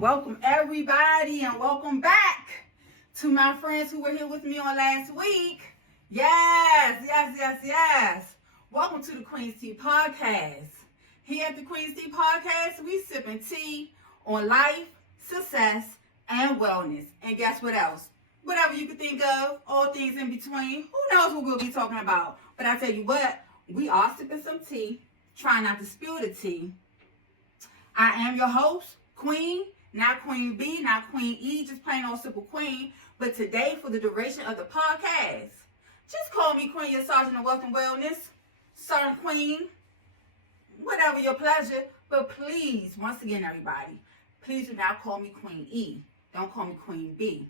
Welcome everybody, and welcome back to my friends who were here with me on last week. Yes. Welcome to the Queen's Tea Podcast. Here at the Queen's Tea Podcast, we sipping tea on life, success, and wellness. And guess what else? Whatever you can think of, all things in between. Who knows what we'll be talking about? But I tell you what, we are sipping some tea, trying not to spill the tea. I am your host, Queen, not Queen B, not Queen E, just plain old simple Queen. But today, for the duration of the podcast, just call me Queen, your Sergeant of Wealth and Wellness, Sergeant Queen, whatever your pleasure. But please, once again, everybody, please do not call me Queen E. Don't call me Queen B.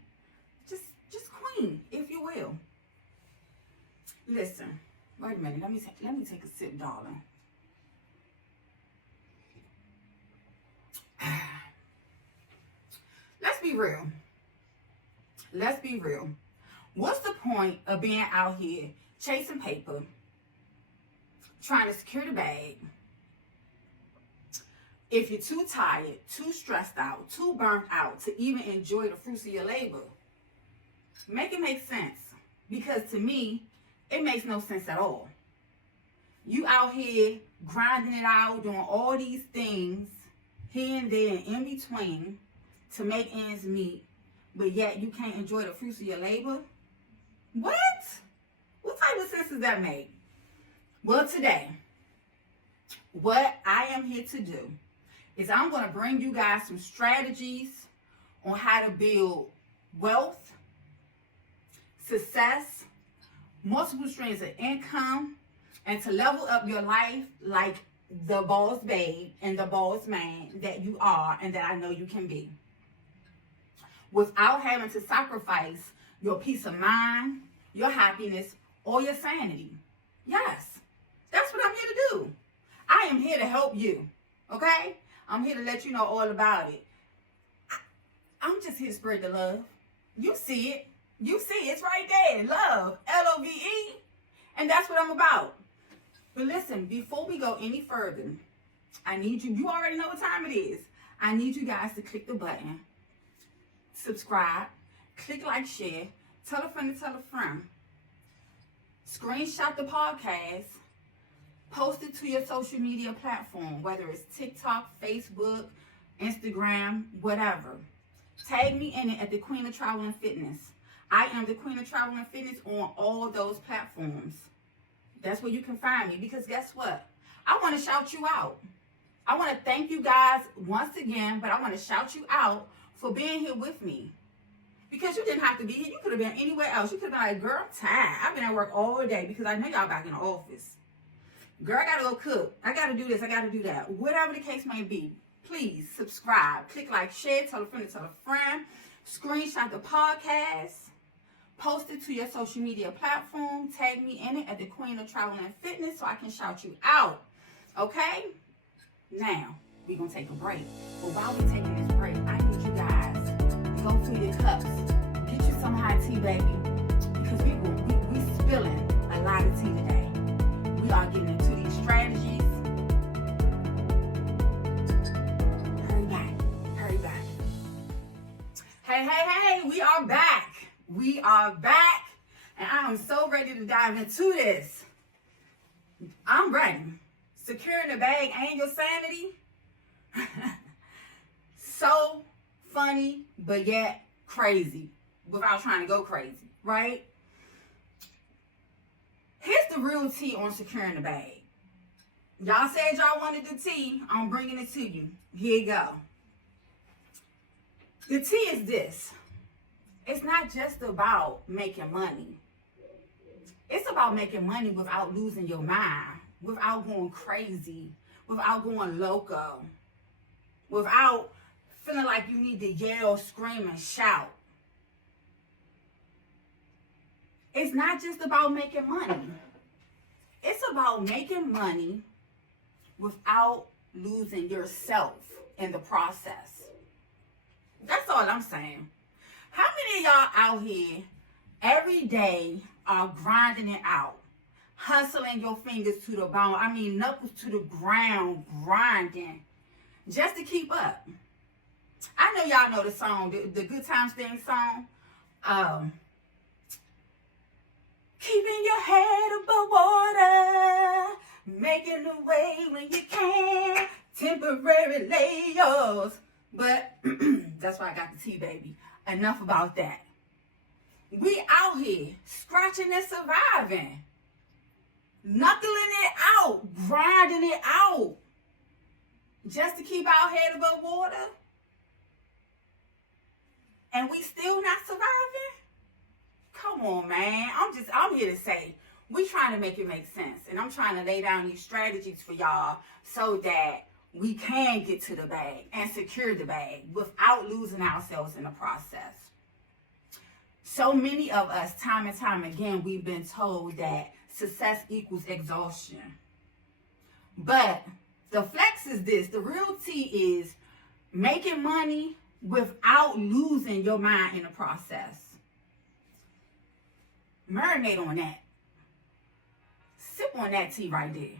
Just Queen, if you will. Listen, wait a minute. Let me take a sip, darling. Let's be real. What's the point of being out here chasing paper, trying to secure the bag, if you're too tired, too stressed out, too burnt out to even enjoy the fruits of your labor? Make it make sense, because to me, it makes no sense at all. You out here grinding it out, doing all these things here and there and in between to make ends meet, but yet you can't enjoy the fruits of your labor? What? What type of sense does that make? Well, today, what I am here to do is I'm going to bring you guys some strategies on how to build wealth, success, multiple streams of income, and to level up your life like the boss babe and the boss man that you are and that I know you can be, without having to sacrifice your peace of mind, your happiness, or your sanity. Yes, that's what I'm here to do. I am here to help you, okay? I'm here to let you know all about it. I'm just here to spread the love. You see it. It's right there. Love, L-O-V-E. And that's what I'm about. But listen, before we go any further, I need you already know what time it is. I need you guys to click the button, subscribe, click like, share, tell a friend to tell a friend, screenshot the podcast, post it to your social media platform, whether it's TikTok, Facebook, Instagram, whatever. Tag me in it at the Queen of Travel and Fitness. I am the Queen of Travel and Fitness on all those platforms. That's where you can find me, because guess what? I want to shout you out. I want to thank you guys once again, but I want to shout you out for being here with me. Because you didn't have to be here. You could have been anywhere else. You could have been like, girl, I'm tired. I've been at work all day, because I know y'all back in the office. Girl, I got to go cook. I got to do this. I got to do that. Whatever the case may be, please subscribe. Click like, share, tell a friend to tell a friend. Screenshot the podcast. Post it to your social media platform. Tag me in it at the Queen of Travel and Fitness so I can shout you out. Okay? Now, we're going to take a break. But while we're taking this break, I need you guys to go through your cups. Get you some hot tea, baby. Because we spilling a lot of tea today. We are getting into these strategies. Hurry back. Hey, we are back. We are back, and I am so ready to dive into this. I'm ready. Securing the bag and your sanity. So funny, but yet crazy, without trying to go crazy, right? Here's the real tea on securing the bag. Y'all said y'all wanted the tea. I'm bringing it to you. Here you go. The tea is this. It's not just about making money. It's about making money without losing your mind, without going crazy, without going loco, without feeling like you need to yell, scream, and shout. It's not just about making money. It's about making money without losing yourself in the process. That's all I'm saying. How many of y'all out here every day are grinding it out, hustling your fingers to the bone? I mean, knuckles to the ground, grinding, just to keep up. I know y'all know the song, the Good Times theme song. Keeping your head above water, making the way when you can, temporary layers. But that's why I got the tea, baby. Enough about that. We out here scratching and surviving, knuckling it out, grinding it out, just to keep our head above water. And we still not surviving? Come on, man. I'm here to say, we trying to make it make sense. And I'm trying to lay down these strategies for y'all so that we can get to the bag and secure the bag without losing ourselves in the process. So many of us, time and time again, we've been told that success equals exhaustion. But the flex is this. The real tea is making money without losing your mind in the process. Marinate on that. Sip on that tea right there.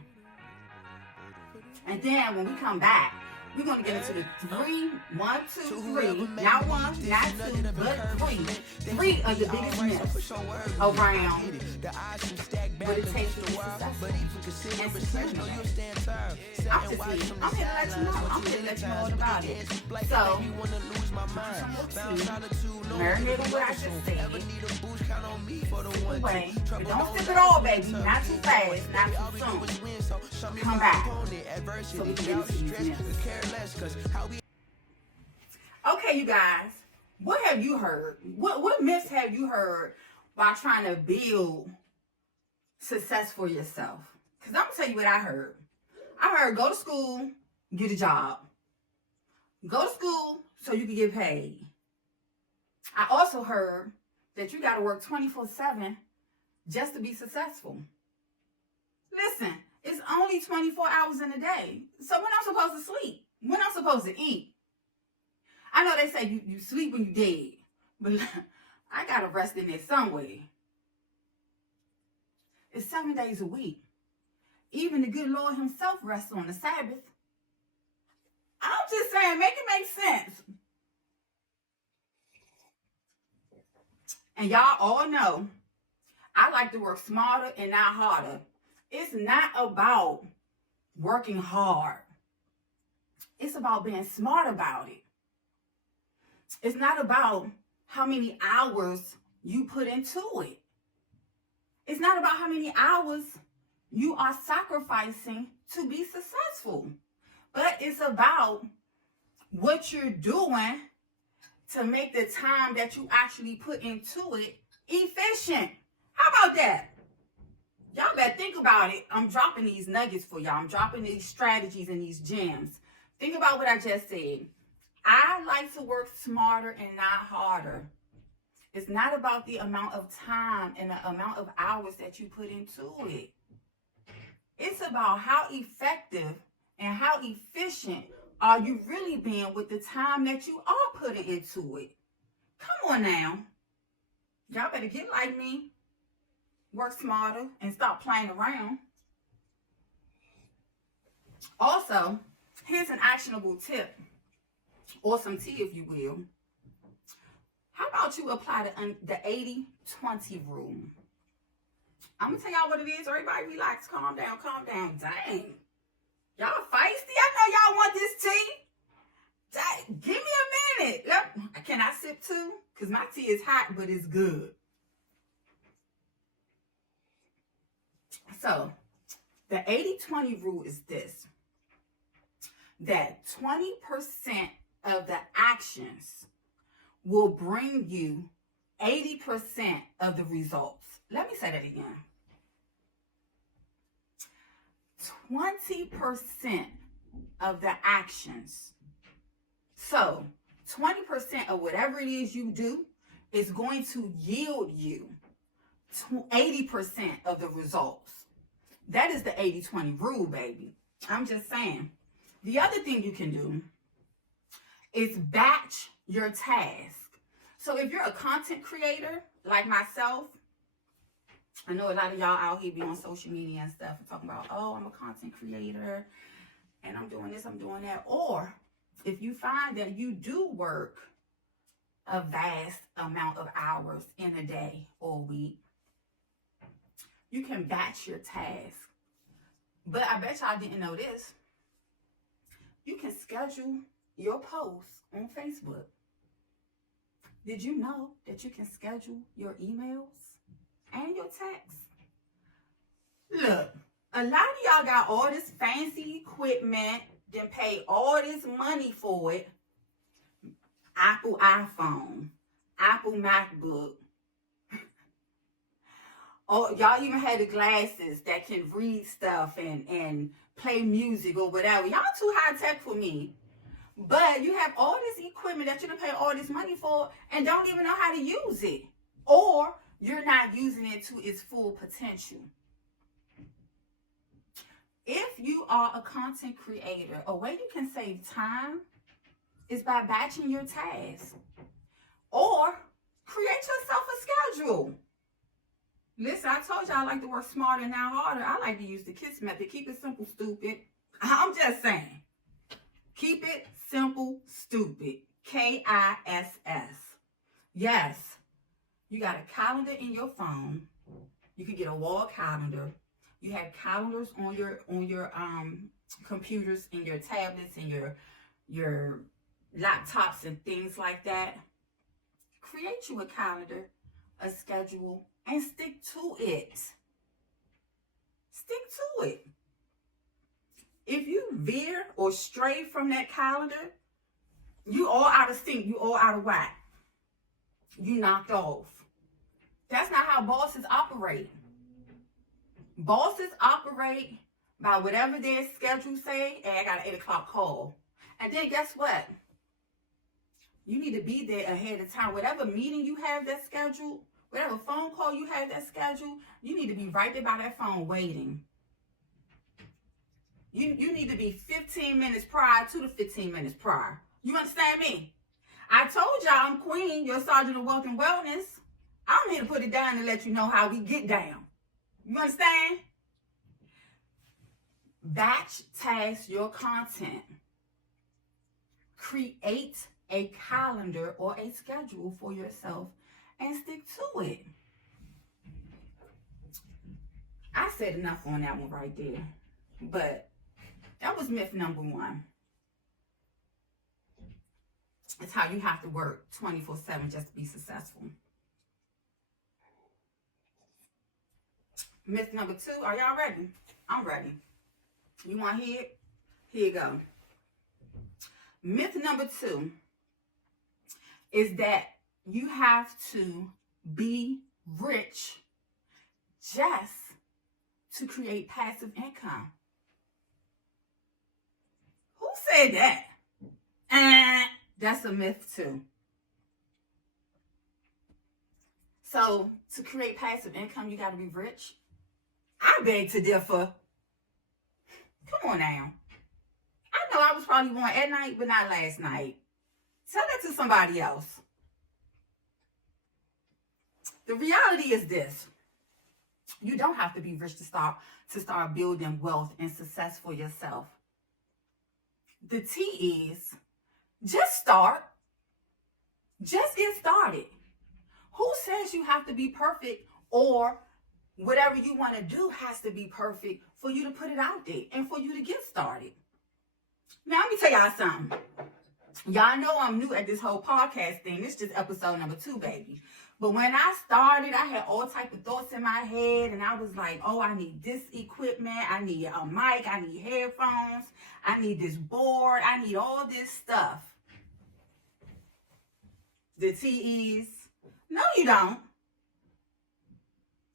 And then when we come back, we're going to get into the 3, 1, 2, 3. Not 1, not 2, but 3. 3 of the biggest myths around what it takes to be successful and secure. I'm here to let you know. I'm here to let you know all about it. So, marinate on what I just said. Sip away. But don't sip it all, baby. Not too fast, not too soon. Come back so we can get into these myths. Okay, you guys. What have you heard? What myths have you heard while trying to build success for yourself? Because I'm going to tell you what I heard. I heard go to school, get a job. Go to school so you can get paid. I also heard that you got to work 24/7 just to be successful. Listen, it's only 24 hours in a day. So when I'm supposed to sleep? When I'm supposed to eat? I know they say you sleep when you're dead, but I got to rest in there somewhere. It's 7 days a week. Even the good Lord himself rests on the Sabbath. I'm just saying, make it make sense. And y'all all know, I like to work smarter and not harder. It's not about working hard. It's about being smart about it. It's not about how many hours you put into it. It's not about how many hours you are sacrificing to be successful. But it's about what you're doing to make the time that you actually put into it efficient. How about that? Y'all better think about it. I'm dropping these nuggets for y'all. I'm dropping these strategies and these gems. Think about what I just said. I like to work smarter and not harder. It's not about the amount of time and the amount of hours that you put into it. It's about how effective and how efficient are you really being with the time that you are putting into it. Come on now. Y'all better get like me. Work smarter and stop playing around. Also, here's an actionable tip, or some tea if you will. How about you apply the 80-20 rule? I'm going to tell y'all what it is. Everybody relax, calm down, calm down. Dang. Y'all feisty? I know y'all want this tea. Dang. Give me a minute. Yep. Can I sip too? Because my tea is hot, but it's good. So, the 80-20 rule is this. That 20% of the actions will bring you 80% of the results. Let me say that again. 20% of the actions. So, 20% of whatever it is you do is going to yield you 80% of the results. That is the 80-20 rule, baby. I'm just saying. The other thing you can do is batch your task. So if you're a content creator like myself, I know a lot of y'all out here be on social media and stuff and talking about, oh, I'm a content creator and I'm doing this, I'm doing that. Or if you find that you do work a vast amount of hours in a day or a week, you can batch your tasks. But I bet y'all didn't know this. You can schedule your posts on Facebook. Did you know that you can schedule your emails and your texts? Look, a lot of y'all got all this fancy equipment, then pay all this money for it. Apple iPhone, Apple MacBook. Oh, y'all even had the glasses that can read stuff and play music or whatever. Y'all too high tech for me. But you have all this equipment that you done pay all this money for and don't even know how to use it. Or you're not using it to its full potential. If you are a content creator, a way you can save time is by batching your tasks. Or create yourself a schedule. Listen, I told you I like to work smarter, not harder. I like to use the KISS method. Keep it simple, stupid. I'm just saying. Keep it simple, stupid. KISS. Yes. You got a calendar in your phone. You can get a wall calendar. You have calendars on your computers and your tablets and your laptops and things like that. Create you a calendar, a schedule, and stick to it. Stick to it. If you veer or stray from that calendar, you all out of sync. You all out of whack. You knocked off. That's not how bosses operate. Bosses operate by whatever their schedule say. Hey, I got an 8 o'clock call. And then guess what? You need to be there ahead of time. Whatever meeting you have that's scheduled, whatever phone call you have that's scheduled, you need to be right there by that phone waiting. You need to be 15 minutes prior to the 15 minutes prior. You understand me? I told y'all I'm Queen, your Sergeant of Wealth and Wellness. I'm here to put it down and let you know how we get down. You understand? Batch task your content. Create a calendar or a schedule for yourself and stick to it. I said enough on that one right there. But that was myth number 1. It's how you have to work 24/7 just to be successful. Myth number 2, are y'all ready? I'm ready. You want to hear it? Here you go. Myth number 2 is that you have to be rich just to create passive income. Who said that? That's a myth too. So to create passive income, you got to be rich? I beg to differ. Come on now. I know I was probably born at night, but not last night. Tell that to somebody else. The reality is this. You don't have to be rich to start building wealth and success for yourself. The T is just start. Just get started. Who says you have to be perfect or whatever you want to do has to be perfect for you to put it out there and for you to get started? Now, let me tell y'all something. Y'all know I'm new at this whole podcast thing. This is just episode number 2, baby. But when I started, I had all type of thoughts in my head. And I was like, oh, I need this equipment. I need a mic. I need headphones. I need this board. I need all this stuff. The T is, no, you don't.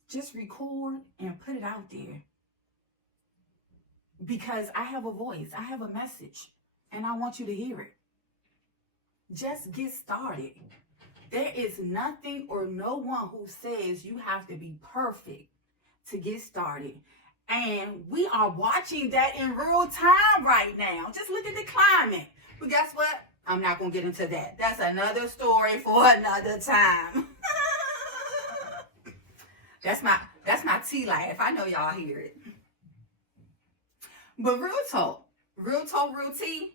Just record and put it out there. Because I have a voice. I have a message. And I want you to hear it. Just get started. There is nothing or no one who says you have to be perfect to get started. And we are watching that in real time right now. Just look at the climate. But guess what? I'm not going to get into that. That's another story for another time. That's my tea laugh. I know y'all hear it. But real talk. Real talk, real tea.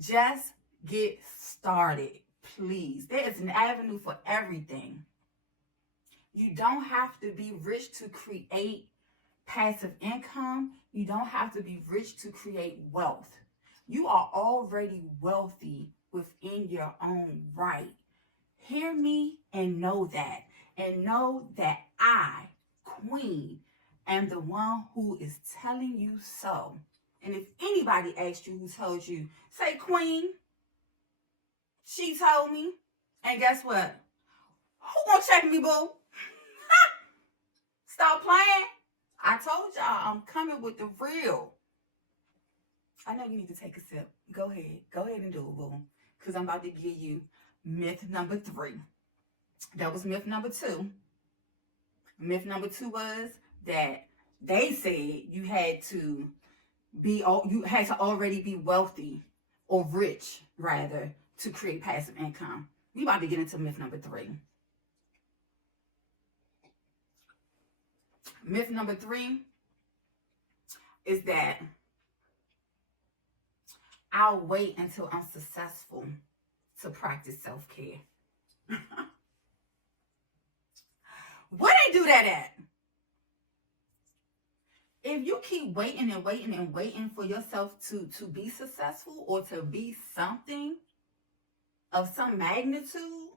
Just get started, please. There is an avenue for everything. You don't have to be rich to create passive income. You don't have to be rich to create wealth. You are already wealthy within your own right. Hear me and know that. And know that I, Queen, am the one who is telling you so. And if anybody asks you who told you, say, Queen, she told me. And guess what? Who gonna check me, boo? Stop playing. I told y'all I'm coming with the real. I know you need to take a sip. Go ahead. Go ahead and do it, boo. Because I'm about to give you myth number 3. That was myth number 2. Myth number 2 was that they said you had to already be wealthy or rich, rather, to create passive income. We about to get into myth number 3. Myth number 3 is that I'll wait until I'm successful to practice self-care. Where they do that at? If you keep waiting and waiting and waiting for yourself to be successful or to be something of some magnitude,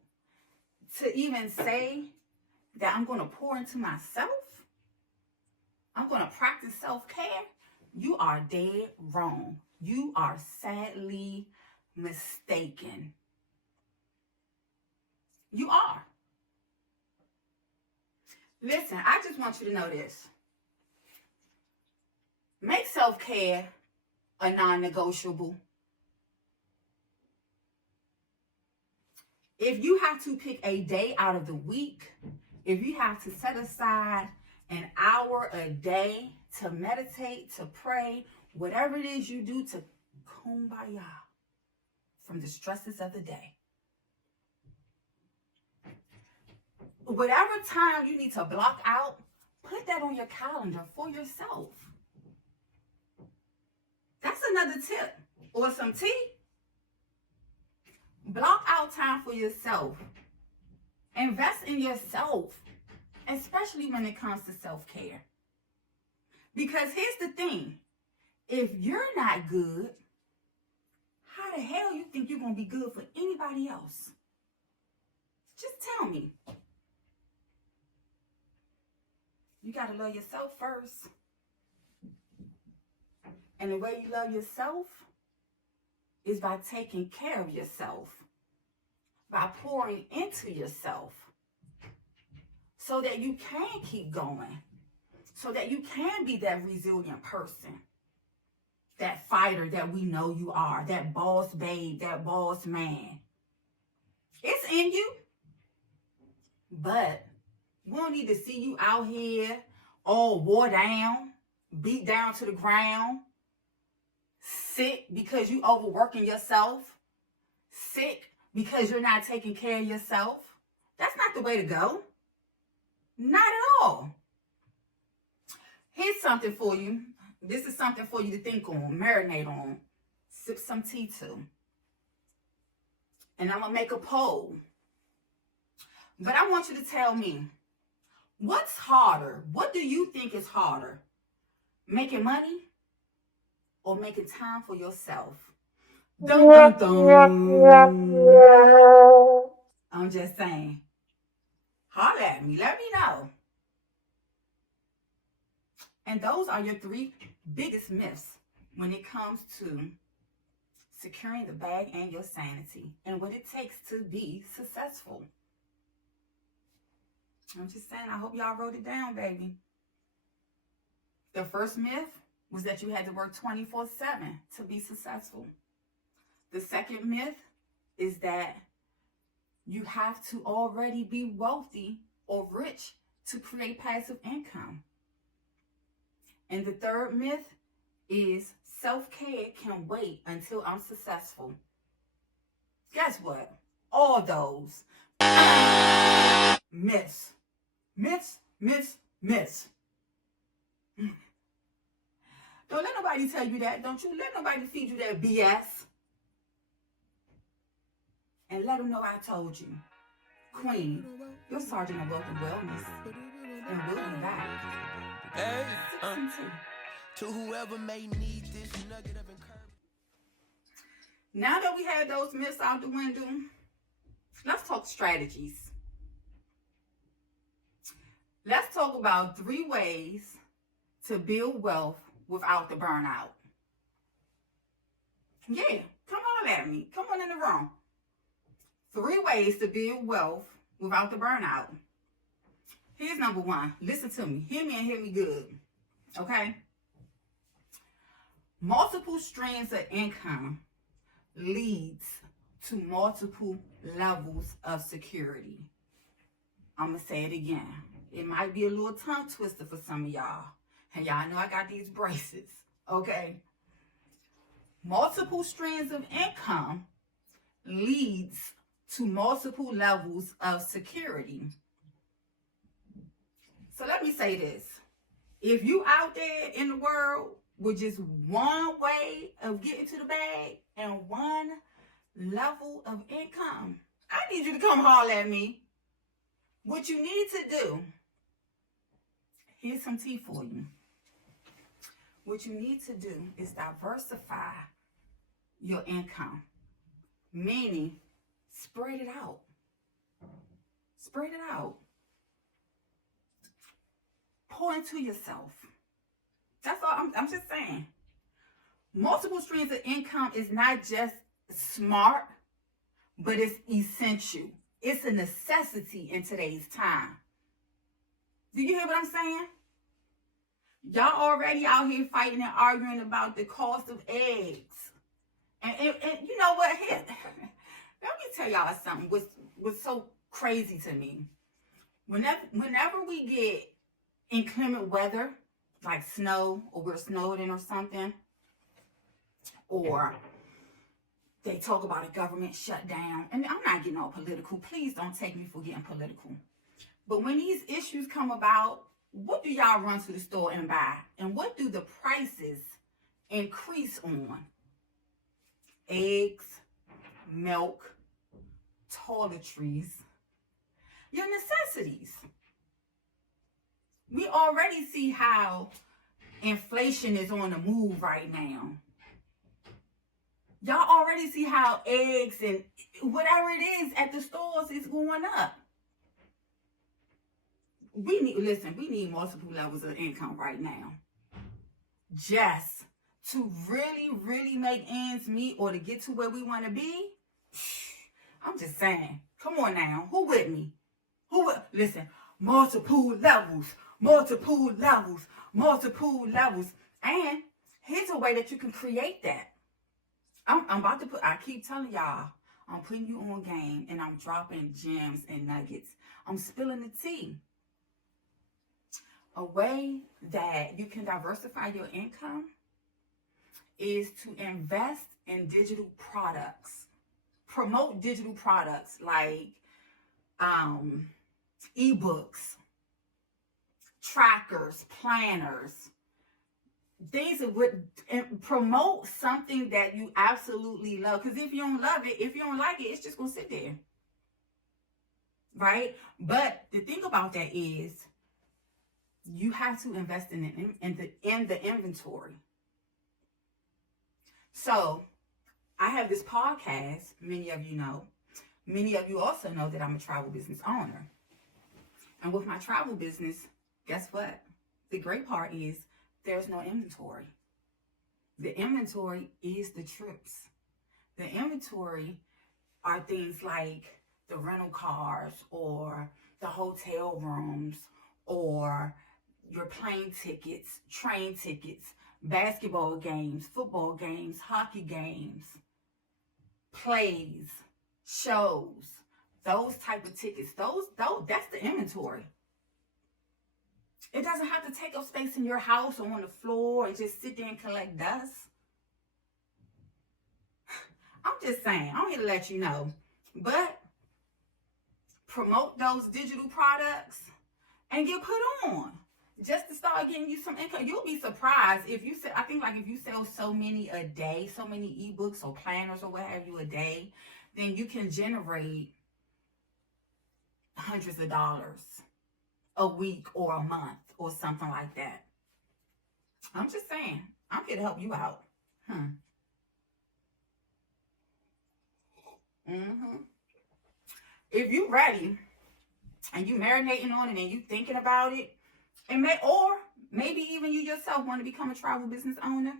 to even say that I'm going to pour into myself, I'm going to practice self-care, you are dead wrong. You are sadly mistaken. You are. Listen, I just want you to know this. Make self-care a non-negotiable. If you have to pick a day out of the week, if you have to set aside an hour a day to meditate, to pray, whatever it is you do to kumbaya from the stresses of the day, whatever time you need to block out, put that on your calendar for yourself. That's another tip. Or some tea. Block out time for yourself. Invest in yourself, especially when it comes to self-care. Because here's the thing. If you're not good, how the hell you think you're going to be good for anybody else? Just tell me. You got to love yourself first. And the way you love yourself is by taking care of yourself, by pouring into yourself so that you can keep going, so that you can be that resilient person, that fighter that we know you are, that boss babe, that boss man. It's in you, but we don't need to see you out here all wore down, beat down to the ground, sick because you overworking yourself, sick because you're not taking care of yourself. That's not the way to go. Not at all. Here's something for you. This is something for you to think on, marinate on, sip some tea to. And I'm going to make a poll. But I want you to tell me, what's harder? What do you think is harder? Making money or making time for yourself? Dun, dun, dun. I'm just saying. Holler at me. Let me know. And those are your 3 biggest myths when it comes to securing the bag and your sanity and what it takes to be successful. I'm just saying, I hope y'all wrote it down, baby. The first myth was that you had to work 24/7 to be successful. The second myth is that you have to already be wealthy or rich to create passive income. And the third myth is self-care can wait until I'm successful. Guess what? All those myths. Myths, myths, myths. Don't let nobody tell you that. Don't you let nobody feed you that BS. And let them know I told you. Queen, your Sergeant of Wealth and Wellness. And we'll be back. Hey, to whoever may need this nugget of encouragement. Now that we had those myths out the window, let's talk strategies. Let's talk about 3 ways to build wealth without the burnout. Yeah, come on at me. Come on in the room. 3 ways to build wealth without the burnout. Here's number 1. Listen to me. Hear me and hear me good. Okay? Multiple streams of income leads to multiple levels of security. I'm going to say it again. It might be a little tongue twister for some of y'all. And y'all know I got these braces. Okay? Multiple streams of income leads to multiple levels of security. So let me say this. If you out there in the world with just one way of getting to the bag and one level of income, I need you to come holler at me. What you need to do, here's some tea for you. What you need to do is diversify your income, meaning spread it out. Spread it out. Pour into yourself. That's all. I'm just saying. Multiple streams of income is not just smart, but it's essential. It's a necessity in today's time. Do you hear what I'm saying? Y'all already out here fighting and arguing about the cost of eggs. And you know what? Here, let me tell y'all something. What's so crazy to me. Whenever we get inclement weather, like snow, or we're snowed in or something, or they talk about a government shutdown, and I'm not getting all political. Please don't take me for getting political. But when these issues come about, what do y'all run to the store and buy? And what do the prices increase on? Eggs, milk, toiletries, your necessities. We already see how inflation is on the move right now. Y'all already see how eggs and whatever it is at the stores is going up. We need multiple levels of income right now. Just to really, really make ends meet or to get to where we want to be. I'm just saying. Come on now. Who with me? Listen, multiple levels. And here's a way that you can create that. I keep telling y'all, I'm putting you on game and I'm dropping gems and nuggets. I'm spilling the tea. A way that you can diversify your income is to invest in digital products. Promote digital products like ebooks, trackers, planners. Things that would promote something that you absolutely love. Because if you don't love it, if you don't like it, it's just going to sit there. Right? But the thing about that is you have to invest in the inventory. So I have this podcast, many of you know. Many of you also know that I'm a travel business owner. And with my travel business, guess what? The great part is there's no inventory. The inventory is the trips. The inventory are things like the rental cars or the hotel rooms or your plane tickets, train tickets, basketball games, football games, hockey games, plays, shows, those type of tickets. Those that's the inventory. It doesn't have to take up space in your house or on the floor and just sit there and collect dust. I'm just saying, I'm here to let you know. But promote those digital products and get put on. just to start getting you some income. You'll be surprised if you sell. I think like if you sell so many a day, so many ebooks or planners or what have you a day, then you can generate hundreds of dollars a week or a month or something like that. I'm just saying, I'm here to help you out. If you ready and you marinating on it and you thinking about it, and maybe even you yourself want to become a travel business owner,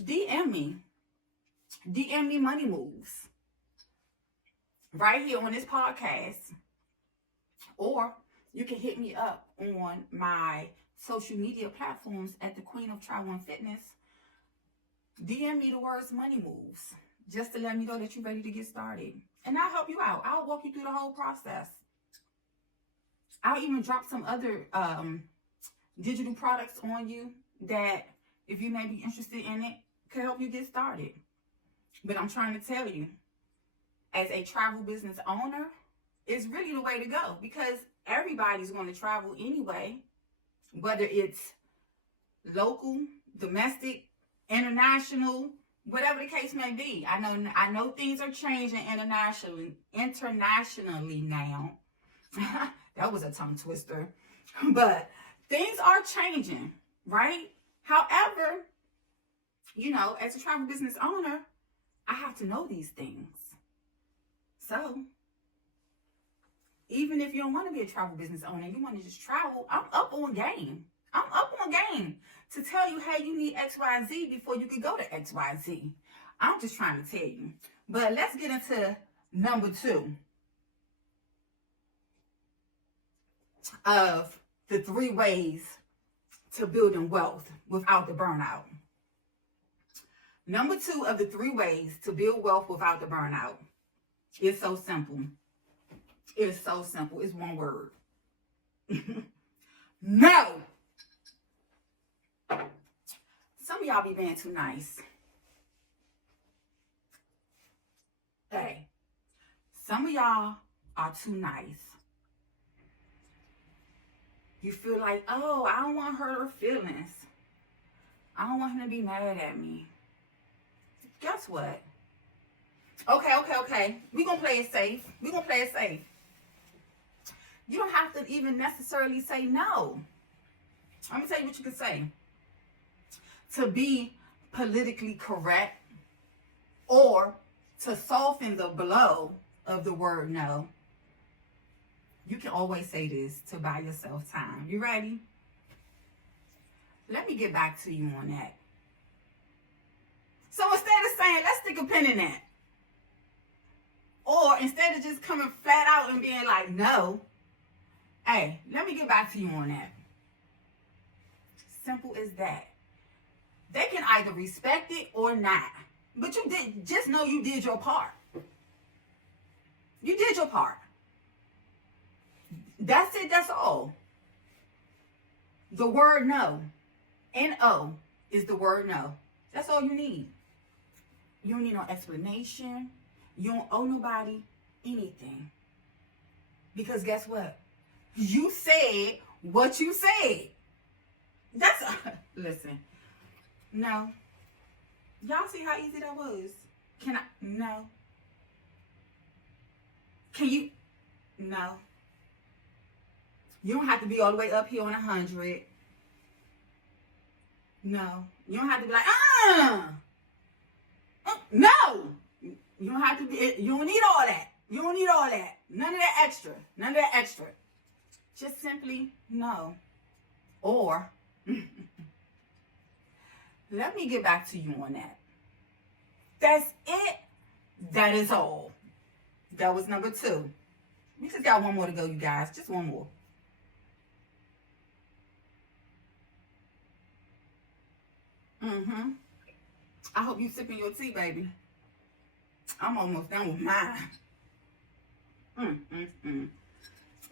DM me. DM me money moves right here on this podcast. Or you can hit me up on my social media platforms at the Queen of Travel and Fitness. DM me the words money moves just to let me know that you're ready to get started. And I'll help you out. I'll walk you through the whole process. I'll even drop some other digital products on you that, if you may be interested in it, could help you get started. But I'm trying to tell you, as a travel business owner, it's really the way to go, because everybody's going to travel anyway, whether it's local, domestic, international, whatever the case may be. I know things are changing internationally now. That was a tongue twister. But things are changing, right? However, as a travel business owner, I have to know these things. So, even if you don't want to be a travel business owner, you want to just travel, I'm up on game. I'm up on game to tell you, hey, you need XYZ before you could go to XYZ. I'm just trying to tell you. But let's get into number 2 of the 3 ways to building wealth without the burnout. Number 2 of the 3 ways to build wealth without the burnout. It's so simple. It's so simple. It's one word. No. Some of y'all be being too nice. Hey, some of y'all are too nice. You feel like, oh, I don't want to hurt her feelings. I don't want him to be mad at me. Guess what? Okay. We're going to play it safe. You don't have to even necessarily say no. I'm going to tell you what you can say. To be politically correct, or to soften the blow of the word no, you can always say this to buy yourself time. You ready? Let me get back to you on that. So instead of saying, let's stick a pin in that, or instead of just coming flat out and being like, no, hey, let me get back to you on that. Simple as that. They can either respect it or not. But just know you did your part. You did your part. That's it, that's all. The word no. N-O is the word no. That's all you need. You don't need no explanation. You don't owe nobody anything. Because guess what? You said what you said. Listen. No. Y'all see how easy that was? No. Can you? No. You don't have to be all the way up here on 100. No. You don't have to be like, no. You don't have to be, you don't need all that. You don't need all that. None of that extra. Just simply no. Or, let me get back to you on that. That's it. That is all. That was number 2. We just got one more to go, you guys. Just one more. I hope you sipping your tea, baby. I'm almost done with mine.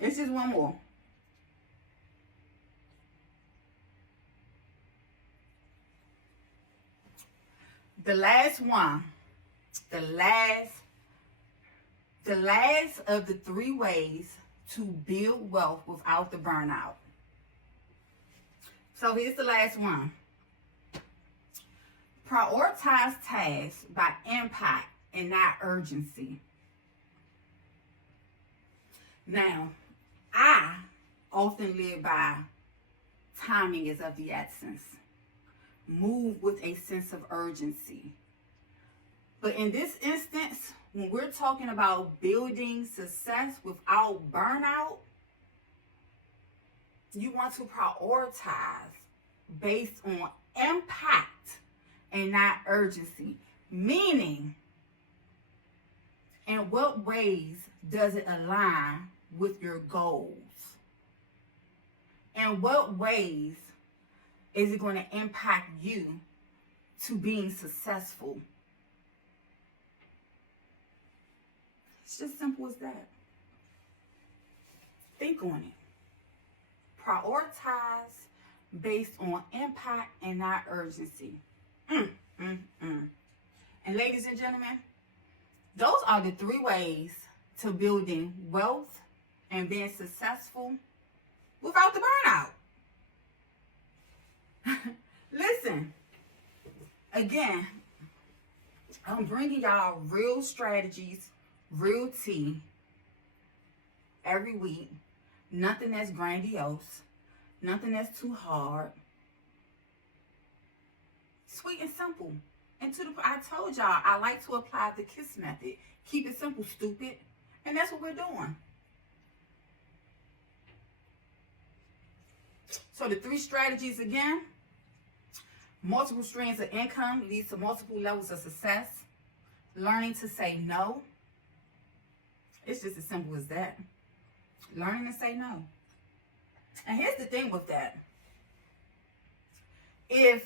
It's just one more. The last one. The last of the 3 ways to build wealth without the burnout. So here's the last one. Prioritize tasks by impact and not urgency. Now, I often live by timing is of the essence. Move with a sense of urgency. But in this instance, when we're talking about building success without burnout, you want to prioritize based on impact and not urgency. Meaning, in what ways does it align with your goals? In what ways is it going to impact you to being successful? It's just simple as that. Think on it. Prioritize based on impact and not urgency. And ladies and gentlemen, those are the 3 ways to building wealth and being successful without the burnout. Listen, again, I'm bringing y'all real strategies, real tea every week. Nothing that's grandiose, nothing that's too hard. Sweet and simple. And I told y'all, I like to apply the KISS method. Keep it simple, stupid. And that's what we're doing. So the 3 strategies again. Multiple streams of income leads to multiple levels of success. Learning to say no. It's just as simple as that. Learning to say no. And here's the thing with that. If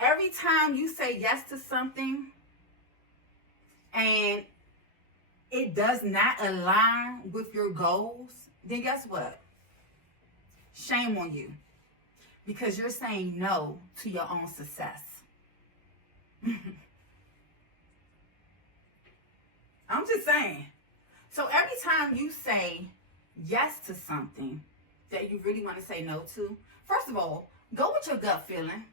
every time you say yes to something and it does not align with your goals, then guess what? Shame on you. Because you're saying no to your own success. I'm just saying. So every time you say yes to something that you really want to say no to, first of all, go with your gut feeling.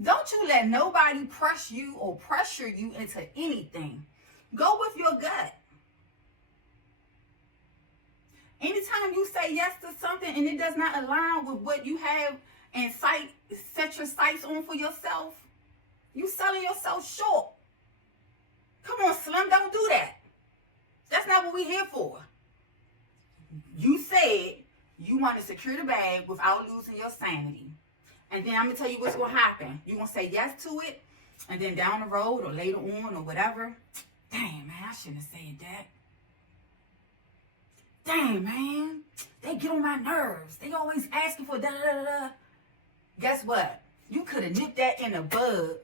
Don't you let nobody press you or pressure you into anything. Go with your gut. Anytime you say yes to something and it does not align with what you have in sight, set your sights on for yourself, you selling yourself short. Come on, Slim, don't do that. That's not what we're here for. You said you want to secure the bag without losing your sanity. And then I'm going to tell you what's going to happen. You're going to say yes to it, and then down the road or later on or whatever, dang, man, I shouldn't have said that. Dang, man, they get on my nerves. They always asking for da-da-da-da. Guess what? You could have nipped that in the bud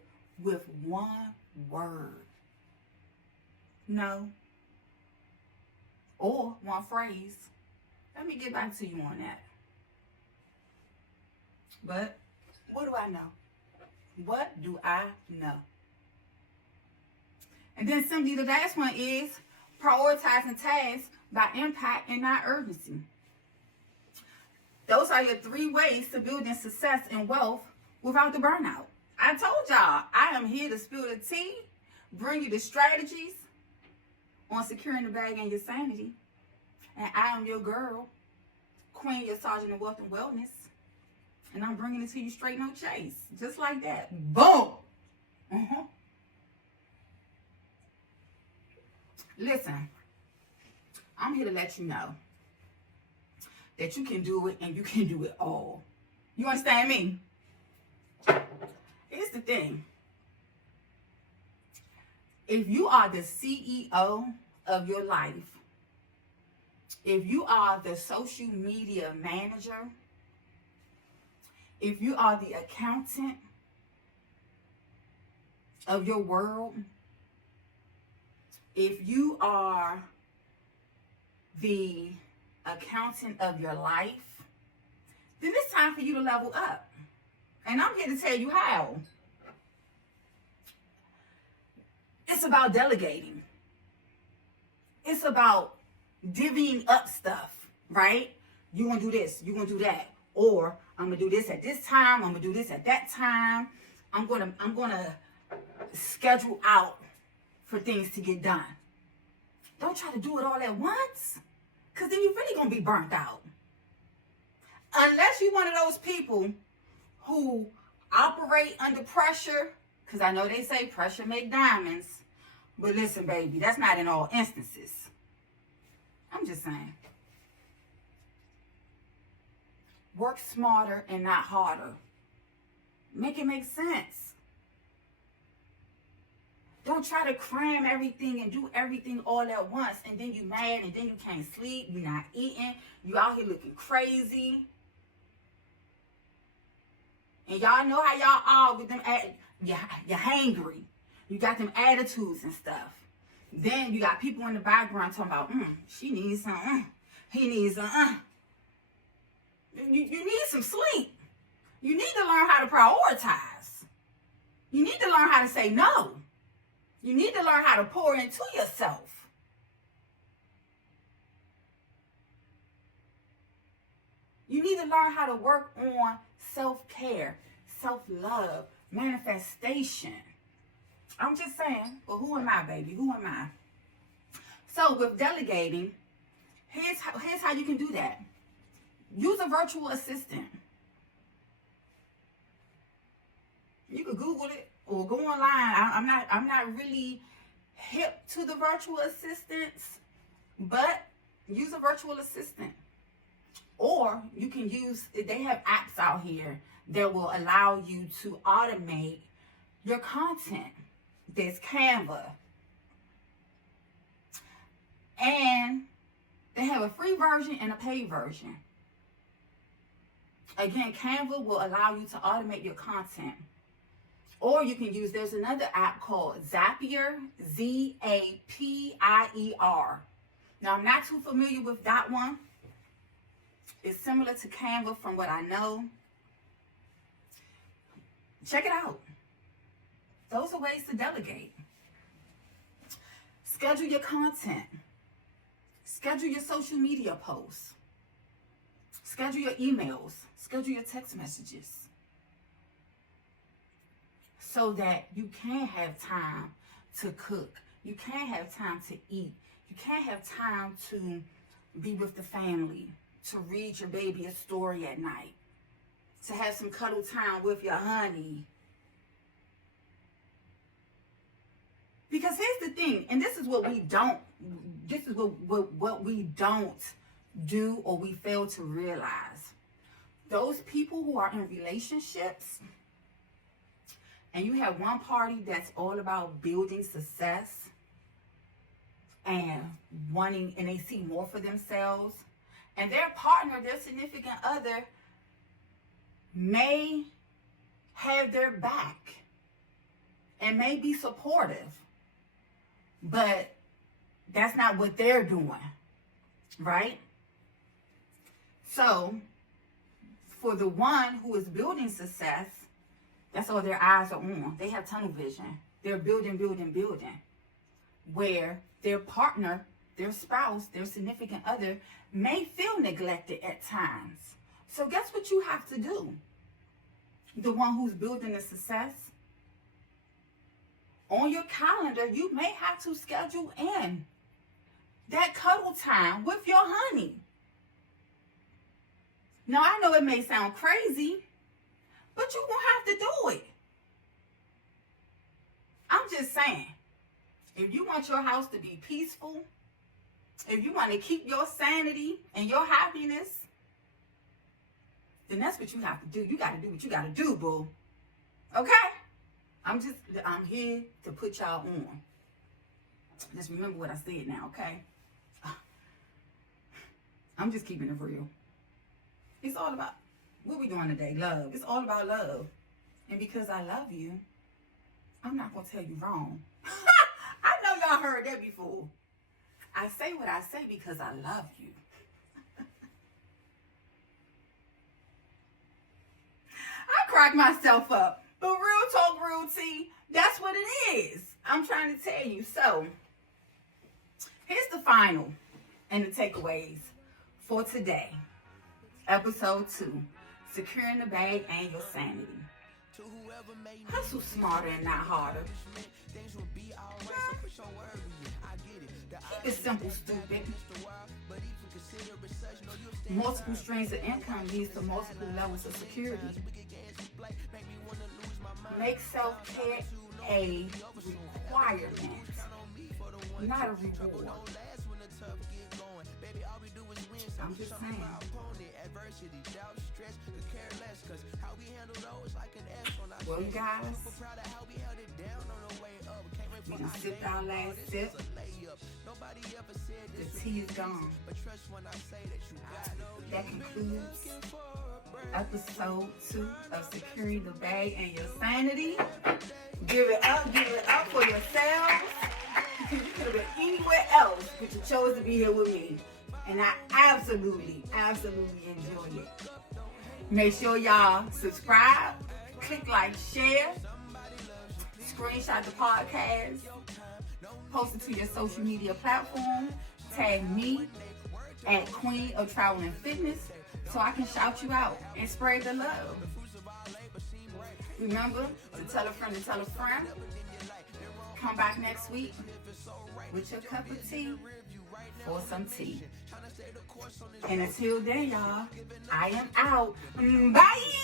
with one word. No. Or one phrase. Let me get back to you on that. But what do I know? What do I know? And then simply the last one is prioritizing tasks by impact and not urgency. Those are your 3 ways to building success and wealth without the burnout. I told y'all, I am here to spill the tea, bring you the strategies on securing the bag and your sanity. And I am your girl, Queen, your Sergeant of Wealth and Wellness. And I'm bringing it to you straight, no chase. Just like that. Boom! Listen, I'm here to let you know that you can do it and you can do it all. You understand me? Here's the thing. If you are the CEO of your life, if you are the social media manager, if you are the accountant of your world, if you are the accountant of your life, then it's time for you to level up. And I'm here to tell you how. It's about delegating. It's about divvying up stuff, right? You're going to do this. You're going to do that. Or I'm gonna do this at this time, I'm gonna do this at that time. I'm gonna schedule out for things to get done. Don't try to do it all at once, because then you're really gonna be burnt out. Unless you're one of those people who operate under pressure, because I know they say pressure make diamonds. But listen, baby, that's not in all instances. I'm just saying. Work smarter and not harder. Make it make sense. Don't try to cram everything and do everything all at once, and then you mad, and then you can't sleep, you're not eating, you out here looking crazy. And y'all know how y'all are with them, you're hangry. You got them attitudes and stuff. Then you got people in the background talking about, she needs some, he needs some, You need some sleep. You need to learn how to prioritize. You need to learn how to say no. You need to learn how to pour into yourself. You need to learn how to work on self-care, self-love, manifestation. I'm just saying, but who am I, baby? Who am I? So with delegating, here's how you can do that. Use a virtual assistant. You could Google it or go online. I'm not really hip to the virtual assistants, but use a virtual assistant. Or you can use, they have apps out here that will allow you to automate your content. There's Canva. And they have a free version and a paid version. Again, Canva will allow you to automate your content. Or you can use, there's another app called Zapier, Zapier. Now, I'm not too familiar with that one. It's similar to Canva from what I know. Check it out. Those are ways to delegate. Schedule your content. Schedule your social media posts. Schedule your emails. Schedule your text messages. So that you can have time to cook. You can have time to eat. You can have time to be with the family. To read your baby a story at night. To have some cuddle time with your honey. Because here's the thing, and this is what we don't, what we don't do or we fail to realize. Those people who are in relationships, and you have one party that's all about building success and wanting, and they see more for themselves, and their partner, their significant other, may have their back and may be supportive, but that's not what they're doing, right? So, for the one who is building success, that's all their eyes are on. They have tunnel vision. They're building, building, building. Where their partner, their spouse, their significant other may feel neglected at times. So guess what you have to do? The one who's building the success, on your calendar, you may have to schedule in that cuddle time with your honey. Now, I know it may sound crazy, but you're going to have to do it. I'm just saying, if you want your house to be peaceful, if you want to keep your sanity and your happiness, then that's what you have to do. You got to do what you got to do, boo. Okay? I'm here to put y'all on. Just remember what I said now, okay? I'm just keeping it real. It's all about, what we doing today? Love. It's all about love. And because I love you, I'm not going to tell you wrong. I know y'all heard that before. I say what I say because I love you. I crack myself up. But real talk, real tea, that's what it is. I'm trying to tell you. So, here's the final and the takeaways for today. Episode 2. securing the bag and your sanity. Hustle smarter and not harder. Keep it simple, stupid. Multiple streams of income leads to multiple levels of security. Make self-care a requirement, not a reward. I'm just saying. Well, you guys, we can sip our last sip. The tea is gone. That concludes episode 2 of Securing the Bag and Your Sanity. Give it up for yourselves. You could have been anywhere else, but you chose to be here with me. And I absolutely enjoy it. Make sure y'all subscribe, click like, share, screenshot the podcast, post it to your social media platform, tag me at Queen of Travel and Fitness so I can shout you out and spread the love. Remember to tell a friend to tell a friend. Come back next week with your cup of tea for some tea. And until then, y'all, I am out. Bye!